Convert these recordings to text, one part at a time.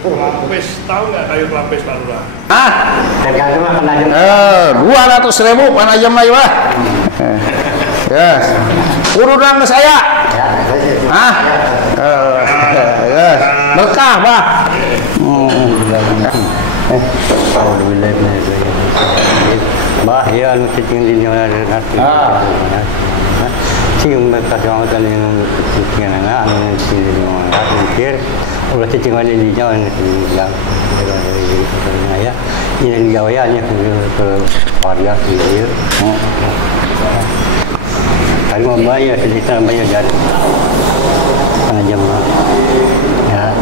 Pelapis, tahu nggak kayu pelapis Pak Lurah? Ah, Tergantung lah penajem. 200.000 panajem aja lah. Yes. Urunan ke saya. Ah, yes. Berkah Pak. Bah, ya anu cicing di nyawa nanti. Cing mereka jangan tadi cicing anak anu cicing di nyawa nanti. Ulah cicing ada di nyawa nanti yang ya. Ini gawaiannya ke warga sendiri. Kali mau bayar cerita bayar jadi. Panjang ya.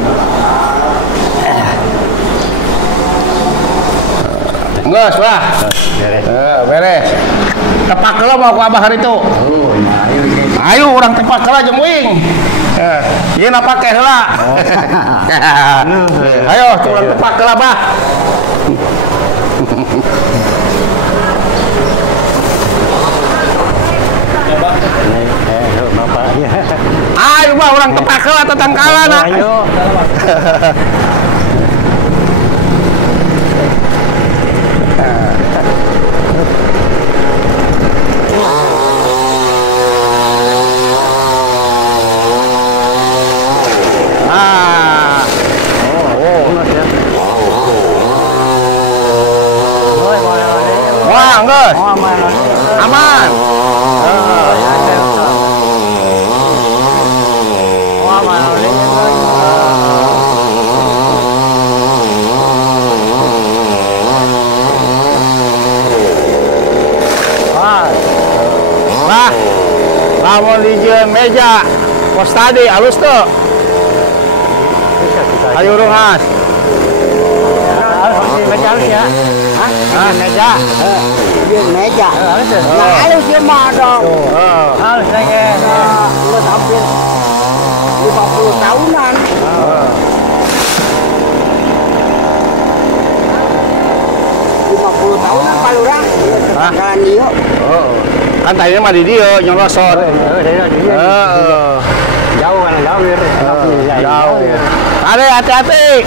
Enggak, Pak. Beres. Beres. Tepak kalau mau ke Abah hari itu. Oh, ayo. Ayo orang tepak kalau jemwing. Ieu na pake heula. Ayo orang tepak kalau Abah. Ayo Bah orang tepak kalau tetang kalah nak. Ayo. Wah, enggak. Aman. Lamun dijieun meja pos tadi halus tuh. Ayo rungas. Meja halus ya. Hah? Meja. Meja. Halus ya. Nah, halus ya mah dong. Halus lagi. Udah hampir 50 tahunan. 50 tahunan Pak Lurah. Jalan dia. Oh. Kan tadinya mah di dia nyolosot. Jauh kan jauh. Jauh. Ada hati-hati.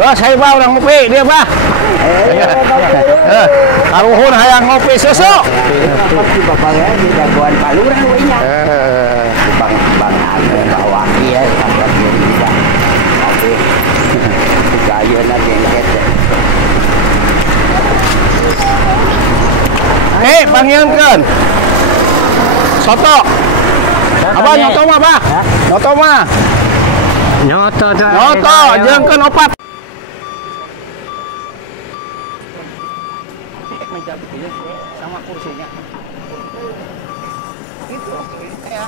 Bos, saya Pak orang ngopi dia Pak. Karuhun hayang ngopi susu. Pasti bapaknya di jagoan Pak Lurah wehnya. Bang bawa dia sampai dia juga. Oke. Gaya nanti ngeket. Panggilkan. Soto. Abah nyoto mah, Pak. Nyoto mah. Nyoto. Nyoto, jeung opat. Meja begini sama kursinya. Itu ya.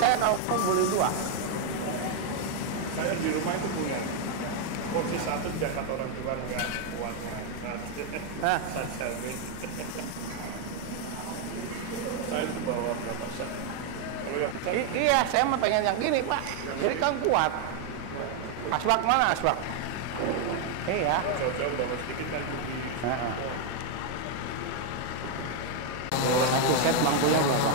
Saya kalau beli 2. Saya di rumah itu punya kursi 1 jakat orang tua nggak kuatnya. Saya itu bawa berapa set? Kalau yang Iya, saya mah pengen yang gini Pak. Jadi kan kuat. Asbak mana asbak? Iya. jauh-jauh bawa sedikit kan. Aku set bangkunya berapa?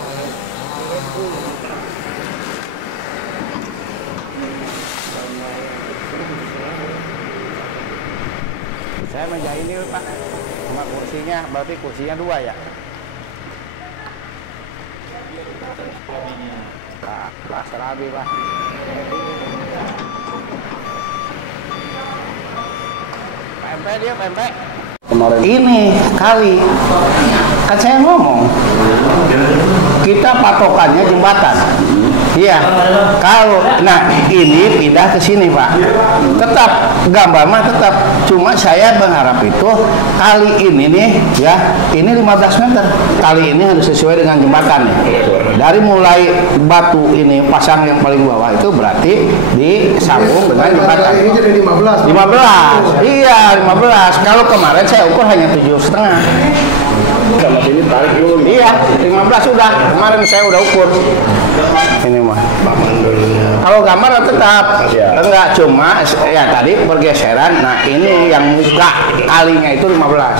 Saya meja ini Pak, sama kursinya, berarti kursinya 2 ya? Pak, serabi Pak. PMP dia, PMP. Ini kali, kan saya ngomong, kita patokannya jembatan. Iya, kalau nah ini pindah ke sini Pak, tetap gambar mah tetap, cuma saya berharap itu kali ini nih ya, ini 15 meter, kali ini harus sesuai dengan jembatan ya. Dari mulai batu ini pasang yang paling bawah itu berarti disambung dengan jembatan. Ini jadi 15. 15, iya 15. Kalau kemarin saya ukur hanya 7,5. Sama sini tarik dulu. Iya, 15 sudah. Kemarin saya udah ukur. Ini mah. Kalau gambar tetap enggak, cuma ya tadi pergeseran. Nah, ini yang muka kalinya itu 15.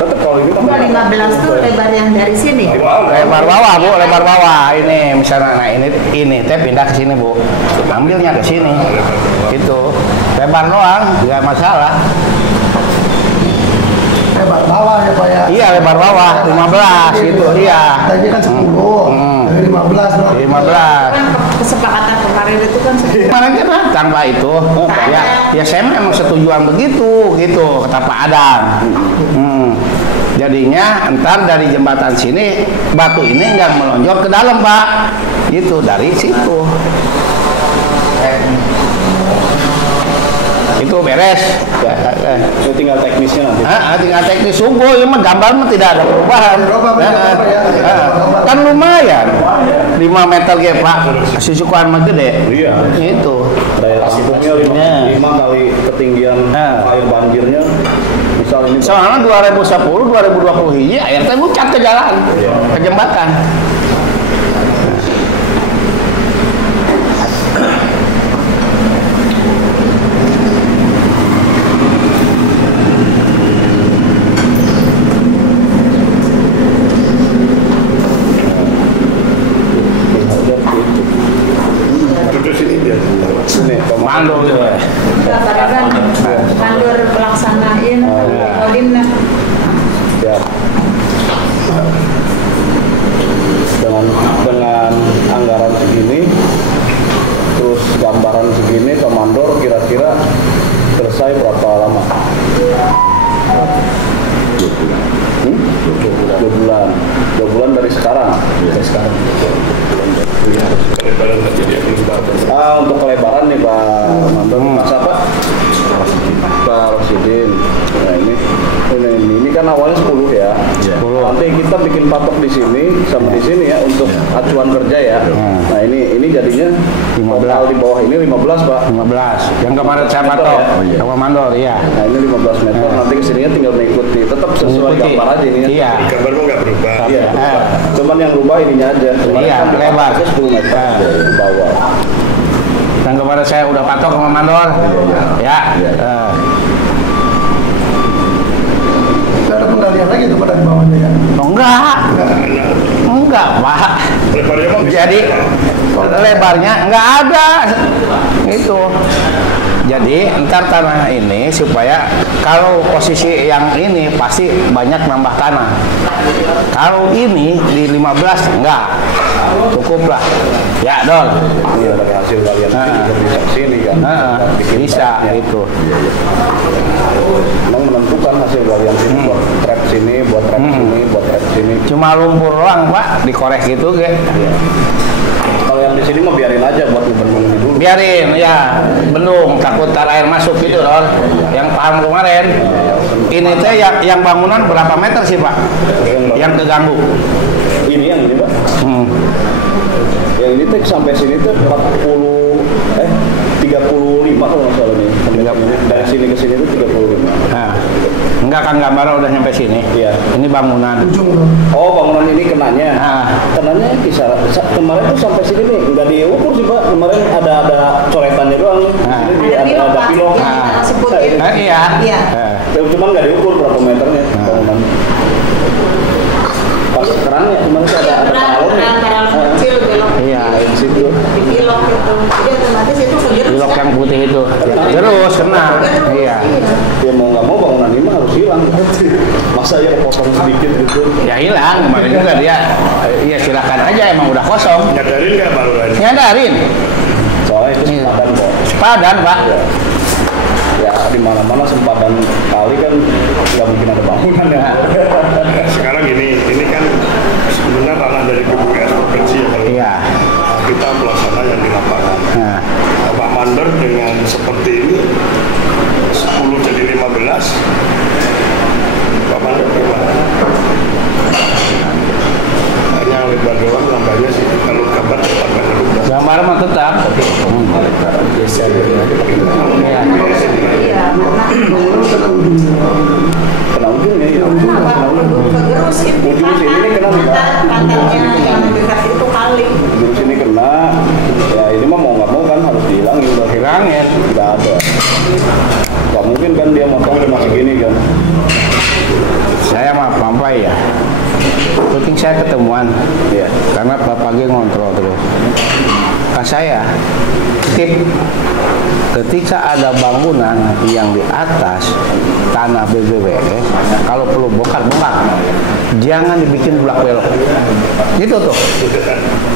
Tetap kalau ini kan Enggak, 15 tuh lebar yang dari sini. Lebar bawah Bu, lebar bawah. Ini misalnya, nah ini teh pindah ke sini Bu, ambilnya ke sini. Itu lebar doang, nggak masalah. Lebar bawah ya Pak ya. Iya lebar bawah 15 gitu, iya. Tadi kan 10, dari 15 berarti. 15. Kan kesepakatan kemarin itu kan Kemarin kan datang Pak itu, ya saya memang setujuan begitu, gitu kata Pak Adam. Jadinya entar dari jembatan sini batu ini nggak melonjak ke dalam Pak, gitu dari situ. Itu beres. Itu tinggal teknisnya nanti. Tinggal teknis sungguh, ya mah gambar mah tidak ada perubahan. Kan lumayan 5 meter ya Pak, susukan mah gede. Iya. Itu. Daya tampungnya 5 kali ketinggian air banjirnya. Misal ini Soalnya 2010, 2020 hiji air teh ngucat ke jalan, ke jembatan. Mandor itu. kan mandor pelaksanain Kodim ya. Dengan anggaran segini, terus gambaran segini, komandor kira-kira selesai berapa lama? 2 bulan dari sekarang. Untuk kelebaran nih Pak Mandor, Mas apa? Pak Rosidin. Nah ini kan awalnya 10 ya. 10. Nanti kita bikin patok di sini sama di sini ya untuk acuan kerja ya. Nah ini jadinya 15 di bawah ini 15 Pak. 15. Yang kemarin saya patok sama Mandor ya. Nah ini 15 meter. Nanti kesininya tinggal mengikuti. Tetap sesuai gambar aja ini. Iya. Gambarmu nggak berubah. Iya. Cuman yang berubah ininya aja. Iya, lebar. 10 meter di bawah. Dan kemarin saya udah patok sama Mandor. Ya. Tidak ada penggalian lagi tuh pada di bawahnya ya. Enggak Pak. Lebarnya mah Jadi lebarnya enggak ada. Itu. Jadi entar tanah ini supaya kalau posisi yang ini pasti banyak nambah tanah. Kalau ini di 15 enggak. Cukup lah. Ya, Dol. Iya, dari hasil kalian bisa sini kan. Bisa itu. Memang menentukan hasil kalian sini buat trap sini, buat trap sini, buat trap sini. Cuma lumpur doang, Pak, dikorek gitu ge. Kalau yang di sini mah biarin aja buat bendung ini dulu. Biarin, ya. Bendung, takut tar air masuk gitu, Dol. Yang paham kemarin. Ini teh yang bangunan berapa meter sih, Pak? Yang keganggu. Ini yang ini, Pak. Yang ini tuh sampai sini tuh 35 kalau nggak salah nih. Dari sini ke sini tuh 35. Nah, enggak kan gambar udah nyampe sini. Iya. Ini bangunan. Oh, bangunan ini kenanya. Nah. Kenanya kisaran kemarin tuh sampai sini nih, nggak diukur sih Pak. Kemarin ada coretannya doang. Nah. Ini ada pilong. Iya. Iya. Cuman nggak diukur berapa meternya bangunan. Pas kerannya kemarin sih ada paralon kecil belok. Iya, di situ. Di pilok itu. Jadi otomatis itu kejerus. Blok yang putih itu. Terus kena. Iya. Ya mau nggak mau bangunan ini mah harus hilang. Masa ya potong sedikit gitu. Ya hilang, kemarin juga dia. Iya silakan aja, emang udah kosong. nyadarin nggak baru lagi? Nyadarin. Soalnya itu sempadan kok. Sepadan, Pak. Ya di mana-mana sempadan kali kan nggak mungkin ada bangunan ya. Sekarang ini kan sebenarnya tanah dari BPS provinsi ya kalau Iya. kita pelaksana yang di lapangan. Nah, Pak Mandor dengan seperti ini 10 jadi 15. Pak Mandor gimana? Hanya lebar doang nambahnya sih. Kalau gambar tetap kan berubah. gambar mah tetap. Iya. Iya. Kena ujungnya ya. Kegerus itu Ujung sini ini kena nih, Pak. pantatnya yang dekat itu kali. Ujung sini kena. Ya ini mah mau nggak mau kan harus dihilangin. Hilangin. Nggak ada. Nggak mungkin kan dia motong masih gini kan. Saya mah pampai ngontrol terus. Kan saya tip, ketika ada bangunan yang di atas tanah BBWS, kalau perlu bongkar, jangan dibikin bulak belok. Gitu tuh.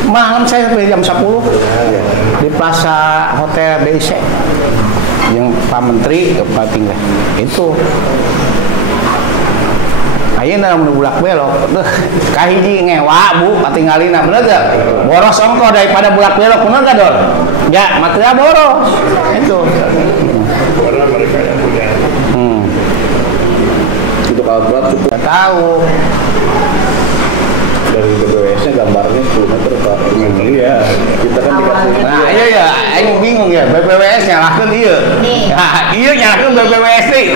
Malam saya sampai jam 10 di Plaza Hotel BIC yang Pak Menteri Pak Tinggal itu. Ayeuna dalam bulak belok, kahiji ngewa bu, katinggalina bener gak? Boros ongko daripada bulak belok, bener gak Dol? Ya, material boros, itu. Karena mereka yang punya. Itu kalau berat cukup. Gak tahu. Dari BBWS-nya gambarnya 10 meter Pak. Iya, kita kan dikasih. Nah, iya ya, aing bingung ya, BBWS nyalakeun ieu. Nah, ieu nyalakeun BBWS nih.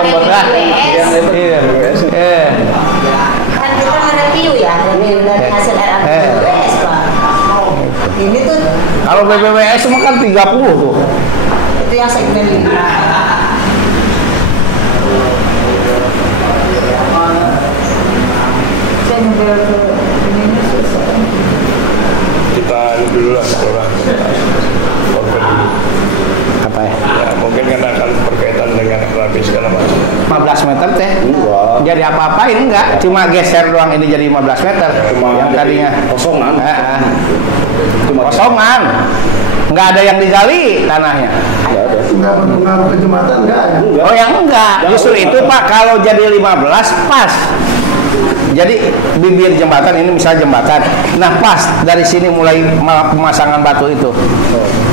Gambarna. Iya. Kan kita nge-review ya dari hasil RAPBWS Pak. Ini tuh Kalau BBWS mah kan 30 tuh. itu yang segmen 5. Kita dulu lah orang korban dulu. Apa ya? Ya mungkin kan akan berkaitan dengan rapi segala macam. 15 meter teh. Jadi apa-apain enggak? Cuma geser doang ini jadi 15 meter. Yang tadinya kosongan. Kosongan. Enggak ada yang digali tanahnya. Enggak berpengaruh ke jembatan, enggak ya? Oh yang enggak. Justru itu Pak, kalau jadi 15 pas. Jadi bibir jembatan ini misalnya jembatan. Nah pas dari sini mulai pemasangan batu itu.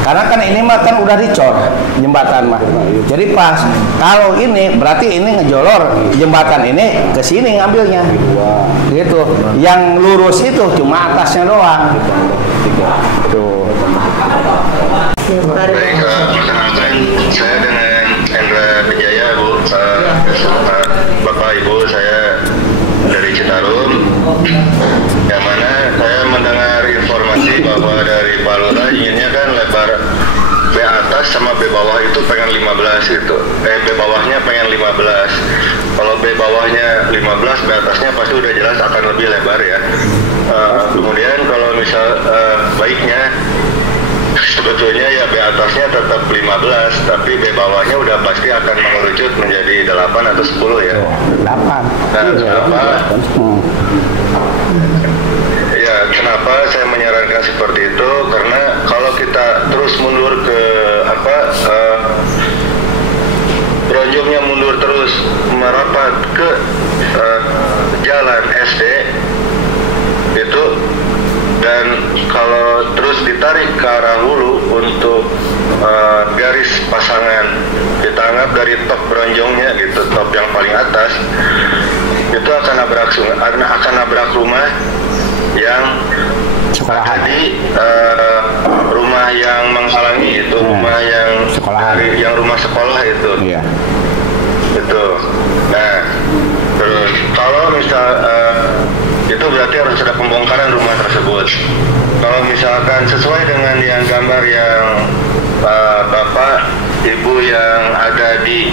Karena kan ini mah kan udah dicor jembatan mah. Jadi pas. Kalau ini berarti ini ngejolor jembatan ini ke sini ngambilnya. Gitu. Yang lurus itu cuma atasnya doang. Tuh. Baik, perkenalkan saya dengan Hendra Wijaya Bu. Bapak Ibu, saya dari Citarum, yang mana saya mendengar informasi bahwa dari Pak Lurah inginnya kan lebar B atas sama B bawah itu pengen 15 gitu. B bawahnya pengen 15. Kalau B bawahnya 15, B atasnya pasti udah jelas akan lebih lebar ya. Kemudian kalau misal baiknya sebetulnya ya B atasnya tetap 15, tapi B bawahnya udah pasti akan mengerucut menjadi 8 atau 10 ya. 8. Nah, kenapa? Ya, kenapa saya menyarankan seperti itu? Karena kalau kita terus mundur ke bronjongnya mundur terus merapat ke jalan SD itu, dan kalau terus ditarik ke arah hulu untuk garis pasangan, kita anggap dari top bronjongnya gitu, top yang paling atas itu akan nabrak rumah yang ada di rumah yang menghalangi itu, rumah yang yang rumah sekolah itu. Iya. Itu. Nah, terus kalau misal itu berarti harus ada pembongkaran rumah tersebut. Kalau misalkan sesuai dengan yang gambar yang Bapak Ibu yang ada di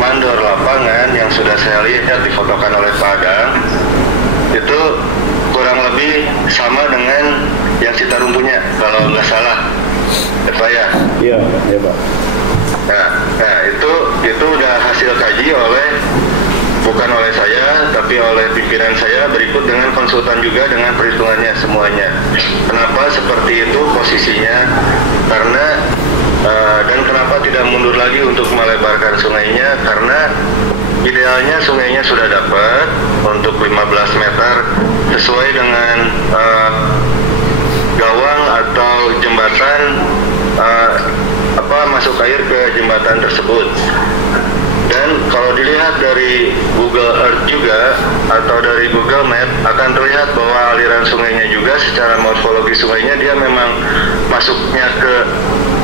mandor lapangan yang sudah saya lihat difotokan oleh Padang, itu kurang lebih sama dengan yang Citarum punya kalau nggak salah, Pak ya. Iya, ya Pak. Nah itu udah hasil kaji bukan oleh saya, tapi oleh pimpinan saya berikut dengan konsultan juga dengan perhitungannya semuanya. Kenapa seperti itu posisinya? Karena dan kenapa tidak mundur lagi untuk melebarkan sungainya? Karena idealnya sungainya sudah dapat untuk 15 meter sesuai dengan gawang atau jembatan masuk air ke jembatan tersebut. Dan kalau dilihat dari Google Earth juga atau dari Google Map akan terlihat bahwa aliran sungainya juga secara morfologi sungainya dia memang masuknya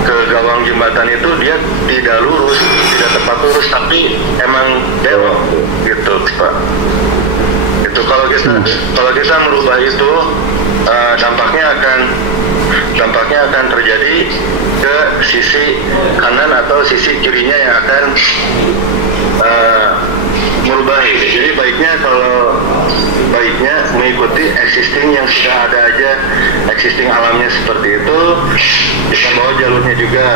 ke gawang jembatan itu dia tidak lurus, tidak tepat lurus, tapi emang belok gitu Pak. Itu kalau kita merubah itu dampaknya akan terjadi ke sisi kanan atau sisi kirinya yang akan merubah. Jadi baiknya kalau baiknya mengikuti existing yang sudah ada aja, existing alamnya seperti itu, kita bawa jalurnya juga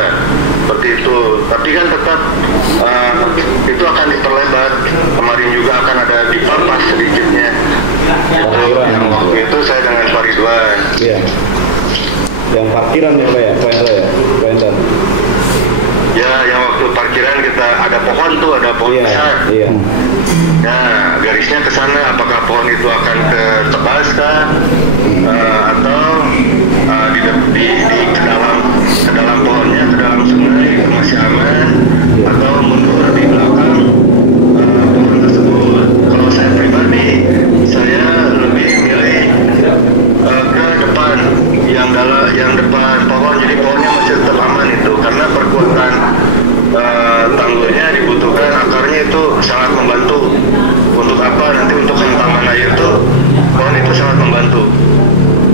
seperti itu. Tapi kan tetap itu akan diperlebar. Kemarin juga akan ada dipampas sedikitnya. Itu yang waktu itu saya dengan Pak Ridwan. Iya. Yang parkiran ya Pak ya, Pak Hendra. Ya, yang waktu parkiran kita ada pohon tuh, ada pohon besar. Iya. Nah, garisnya ke sana. Apakah pohon itu akan ke tebas kah? Atau di ke dalam pohonnya, ke dalam sungai masih aman? Atau mundur di belakang pohon tersebut? Kalau saya pribadi, saya lebih milih ke depan, yang depan pohon. Jadi pohonnya masih tetap aman itu, karena perkuatan tanggulnya dibutuhkan, akarnya itu sangat membantu. Untuk apa? Nanti untuk hentaman air itu pohon itu sangat membantu.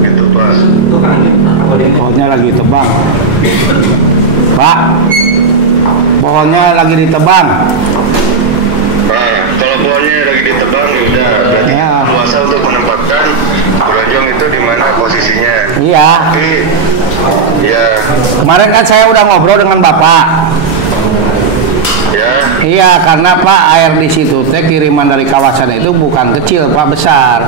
Itu Pak. Pohonnya lagi tebang. Pak, pohonnya lagi ditebang. Nah, kalau pohonnya lagi ditebang, udah berarti Ya. luasa untuk menempatkan keranjang itu di mana posisinya. Iya. Tapi ya, Kemarin kan saya udah ngobrol dengan Bapak. ya, Iya, karena Pak, air di situ teh kiriman dari kawasan itu bukan kecil, Pak, besar.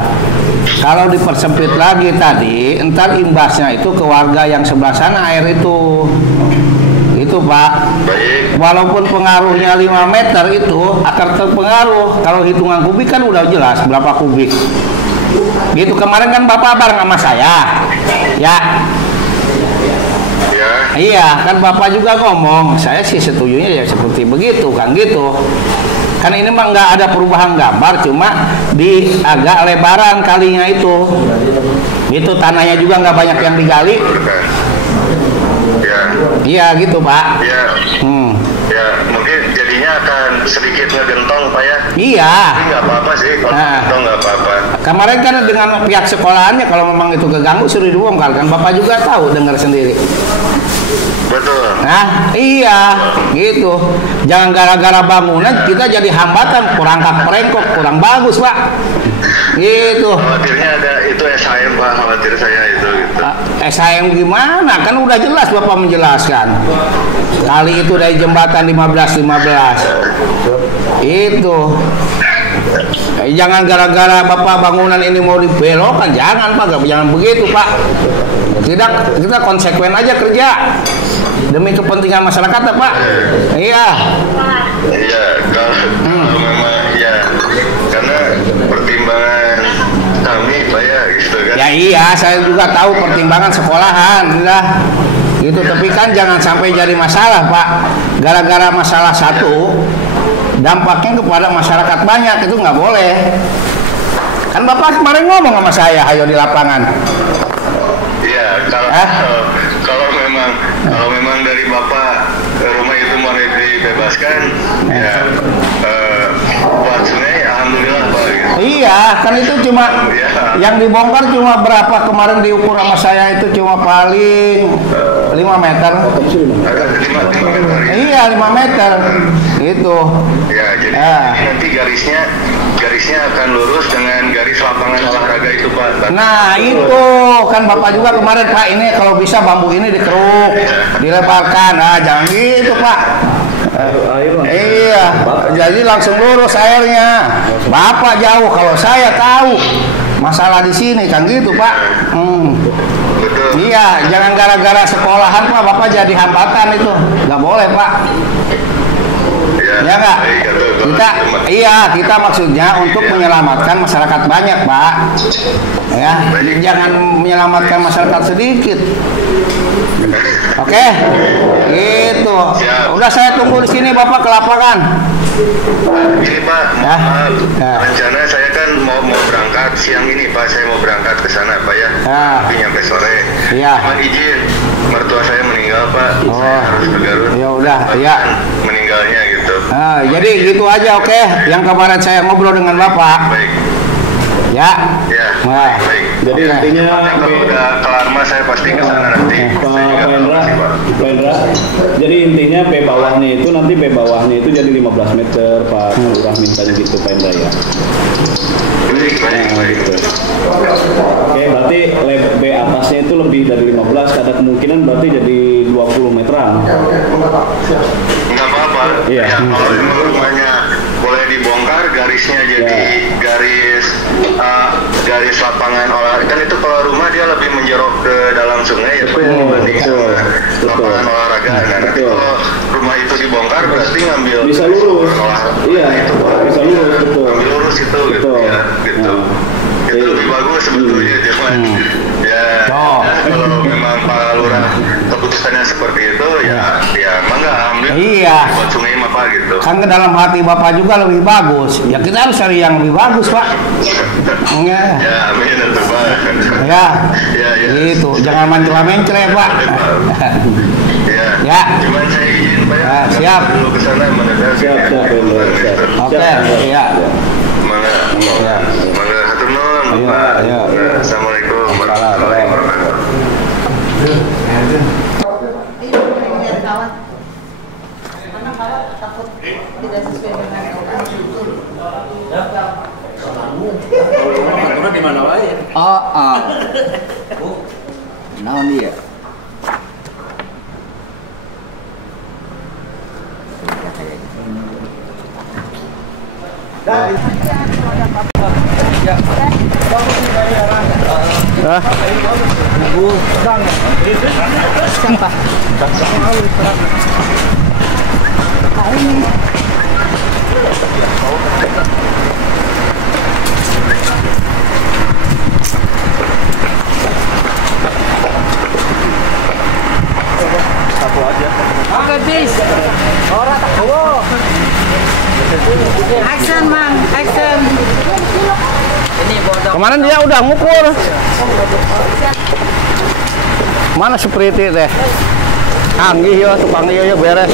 Kalau dipersempit lagi tadi, entar imbasnya itu ke warga yang sebelah sana air itu. Itu Pak. baik. Walaupun pengaruhnya 5 meter itu akan terpengaruh. Kalau hitungan kubik kan udah jelas berapa kubik. Gitu, kemarin kan Bapak bareng sama saya. Ya. Ya, Iya, kan Bapak juga ngomong, saya sih setujunya ya seperti begitu, kan gitu. Kan ini mah nggak ada perubahan gambar, cuma di agak lebaran kalinya itu. Itu tanahnya juga nggak banyak yang digali. kan. Ya, Iya gitu Pak. ya, ya, mungkin jadinya akan sedikit ngegentong Pak ya. Iya. Tapi nggak apa-apa sih, kalau Nah. ngegentong nggak apa-apa. Kemarin kan dengan pihak sekolahannya kalau memang itu keganggu suruh dibongkar kan. Bapak juga tahu, dengar sendiri. Betul. Nah, iya, gitu. Jangan gara-gara bangunan kita jadi hambatan, kurang perengkok, kurang bagus, Pak. Gitu. Khawatirnya ada itu SHM Pak, khawatir saya itu gitu. SHM gimana? Kan udah jelas Bapak menjelaskan. Kali itu dari jembatan 15. Itu. Jangan gara-gara Bapak bangunan ini mau dibelokkan, jangan Pak, jangan begitu Pak. Kita konsekuen aja kerja demi kepentingan masyarakat ya Pak. Iya. Iya, kalau memang ya, karena pertimbangan kami Pak ya gitu kan. Ya iya, saya juga tahu pertimbangan sekolahan, lah. Gitu, tapi kan jangan sampai jadi masalah Pak. Gara-gara masalah satu, dampaknya kepada masyarakat banyak, itu nggak boleh. Kan Bapak kemarin ngomong sama saya, ayo di lapangan. Iya, kalau memang dari Bapak rumah itu mau dibebaskan, ya buat sungai alhamdulillah Pak. Gitu. Iya, kan itu cuma yang dibongkar cuma berapa kemarin diukur sama saya itu cuma paling 5 meter. Ada 5 meter. Iya, 5 meter. Gitu. Ya, jadi nanti garisnya akan lurus dengan garis lapangan olahraga itu Pak. Nah itu kan Bapak juga kemarin Pak, ini kalau bisa bambu ini dikeruk, dilebarkan. Nah jangan gitu Pak. Iya, jadi langsung lurus airnya. Bapak jauh, kalau saya tahu masalah di sini kan gitu Pak. Iya, jangan gara-gara sekolahan Pak, Bapak jadi hambatan itu, nggak boleh Pak. Ya nggak? Kita maksudnya untuk menyelamatkan masyarakat banyak Pak. Ya, jangan menyelamatkan masyarakat sedikit. Oke, gitu. Udah saya tunggu di sini Bapak ke lapangan. Ini Pak, rencana saya kan mau berangkat siang ini Pak, saya mau berangkat ke sana Pak ya. Tapi nyampe sore. Iya. Cuma izin, mertua saya meninggal Pak. Saya harus ke Garut. Ya udah, ya. Meninggalnya gitu. Nah, jadi gitu aja oke. Yang kemarin saya ngobrol dengan Bapak. Baik. Ya. Ya. Nah. Baik. Jadi artinya kalau udah kelar mas saya pasti ke sana nanti. Pak Hendra, Pak Indra, jadi intinya P bawahnya itu nanti P bawahnya itu jadi 15 meter Pak Lurah mintanya gitu Pak Indra ya. Nah, gitu. Oke, berarti lab B atasnya itu lebih dari 15, ada kemungkinan berarti jadi 20 meteran. Nggak apa-apa. Iya. Ya, kalau memang rumahnya boleh dibongkar, garisnya jadi garis lapangan olahraga. Kan itu kalau rumah dia lebih menjerok ke dalam sungai ya dibanding lapangan olahraga. Nah, nanti kalau rumah itu dibongkar berarti ngambil Bisa lurus. Iya, itu bisa lurus betul. ngambil lurus itu gitu ya, gitu. Itu lebih bagus sebetulnya, cuman ya kalau memang Pak Lurah keputusannya seperti itu ya mangga ambil Iya. buat sungai mah Pak gitu. Kan ke dalam hati Bapak juga lebih bagus. Ya kita harus cari yang lebih bagus, Pak. Ya. Ya amin itu Pak. Ya. Ya. Itu, jangan mencela-mencela, Pak. Ya. Ya. Cuman saya izin Pak ya. Siap. Dulu ke sana mendadak. Siap, Pak Indra. Siap. Oke, ya. Mangga. Mangga hatur nuhun Bapak. Ya. Assalamualaikum warahmatullahi wabarakatuh. Takut tidak sesuai dengan Naon dia? Action, Mang, action. Kemarin dia udah ngukur. Mana seperti teh? Canggih ya, tukang ya beres.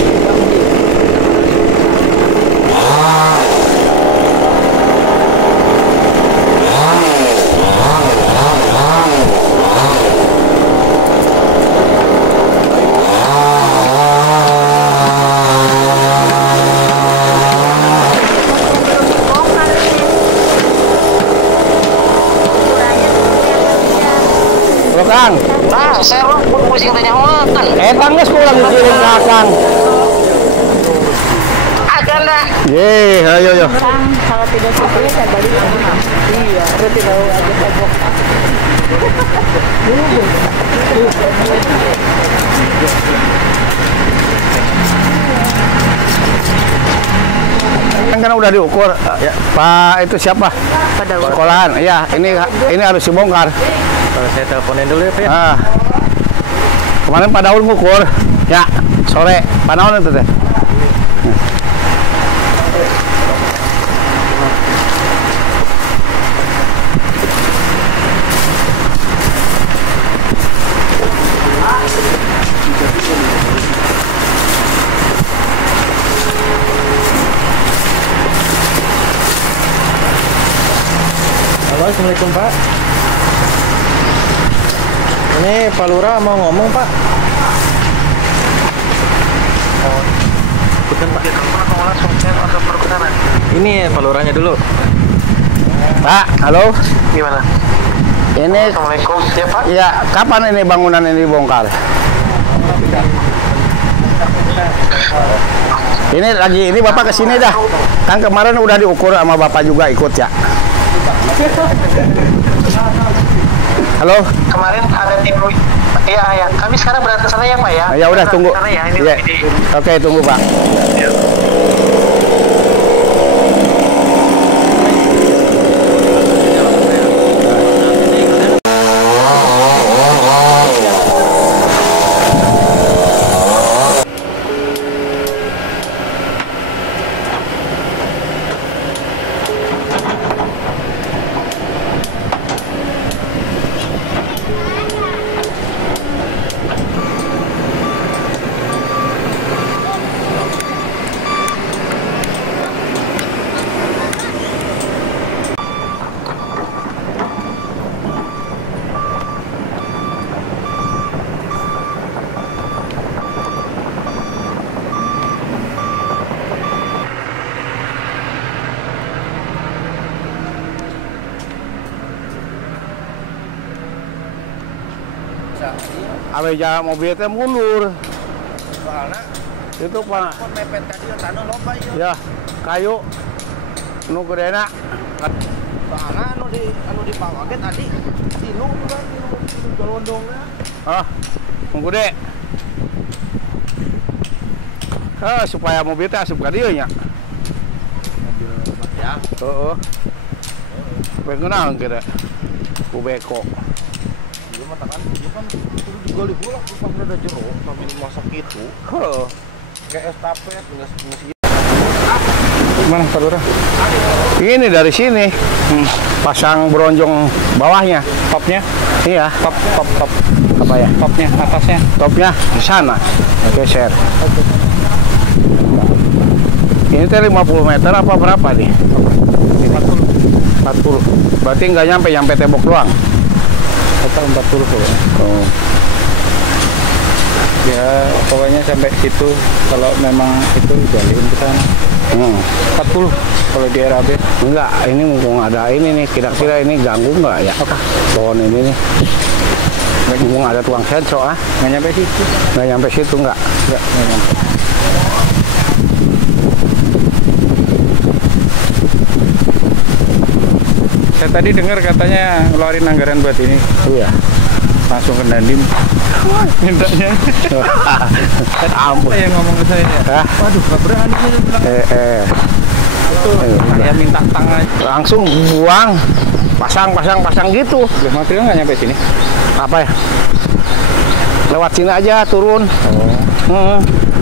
Kang. Nah, saya pun pusing tanya ngoten. Kang geus pulang dikirim ka Kang. Agana. Ye, ayo. Kang, kalau tidak sesuai saya balik sama. Iya, berarti bawa aja tembok. Kan udah diukur ya, Pak itu siapa? Sekolahan. Iya, ini harus dibongkar. Saya teleponin dulu ya Pak ya. Kemarin Pak Daun ngukur. Ya, sore. Pak Daun itu teh. Halo, Assalamualaikum Pak. Ini Pak Lurah mau ngomong Pak. Bukan pakai telepon langsung atau perkenalan. Ini Pak Lurahnya dulu. Pak, halo. Gimana? Ini Assalamualaikum. Ya Pak. ya, kapan ini bangunan ini dibongkar? Ini Bapak kesini dah. Kan kemarin udah diukur sama Bapak juga ikut ya. Halo. Kemarin ada tim. Iya, ya. Kami sekarang berangkat ke sana ya Pak ya. Ya udah tunggu. Sana ya. Ini Ya. di. Oke, tunggu Pak. Awe jalan mobil teh mundur. Soalnya Itu Pak. kon mepet tadi tanah loba ieu. Ya, kayu nu gedena. Soalnya anu dibawa ge tadi sinu kan sinu golondongna. Ah, nu gede. Supaya mobil teh asup ka dieu nya. Mobil ya. Heeh. Pengenalan kira. Ku beko. Ieu mah tangan ieu kan kudu digali heula ku sabrada jero sambil masak itu. Heeh. Kayak estafet geus Mana saudara? Ini dari sini. Pasang bronjong bawahnya. Topnya, Iya. top. Apa ya? Topnya, atasnya. Topnya di sana. Geser. Ini teh 50 meter apa berapa nih? 40. Berarti nggak nyampe tembok doang. Total 40 kok. Oh. Ya, pokoknya sampai situ. Kalau memang itu jalin ke sana. 40 kalau di RAB. Enggak, ini mumpung ada ini nih, kira-kira ini ganggu nggak ya? Pohon ini nih. Mumpung ada tukang sensor Nggak nyampe situ. nggak nyampe situ nggak? Nggak nyampe. Saya tadi dengar katanya ngeluarin anggaran buat ini. Iya. Langsung ke Dandim. Mintanya. Ampun. Yang ngomong ke saya. Hah? Waduh, nggak berani dia bilang. Itu saya minta tang aja. Langsung buang, pasang gitu. Loh, material nggak nyampe sini. Apa ya? Lewat sini aja turun.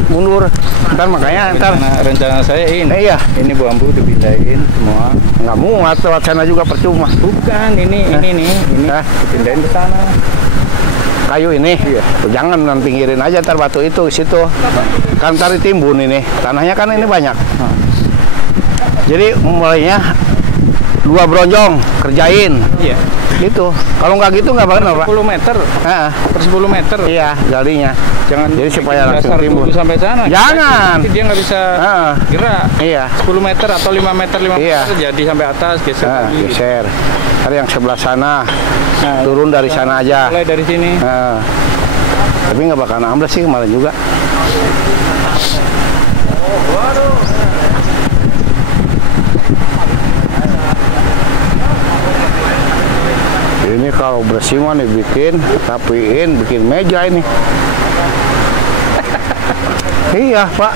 Mundur. Ntar makanya Rencana saya ini. Iya. Ini bambu dipindahin semua. Nggak muat lewat sana juga percuma. Bukan, ini dipindahin ke sana. Kayu ini, iya. Jangan nanti pinggirin aja ntar batu itu situ. Kan ntar ditimbun ini. Tanahnya kan ini banyak. Jadi mulainya 2 bronjong kerjain. Iya. Gitu. Kalau nggak gitu nggak bakal. 10 meter. Per 10 meter. Iya, galinya. Jangan jadi supaya langsung dasar timbun dulu sampai sana. Jangan. Nanti dia nggak bisa gerak. Iya. 10 meter atau 5 meter Iya. jadi sampai atas geser. Geser. Ntar yang sebelah sana turun dari sana aja. Mulai dari sini. Tapi nggak bakal ambles sih kemarin juga. Ini kalau bersih mah nih rapiin, bikin meja ini. Iya Pak.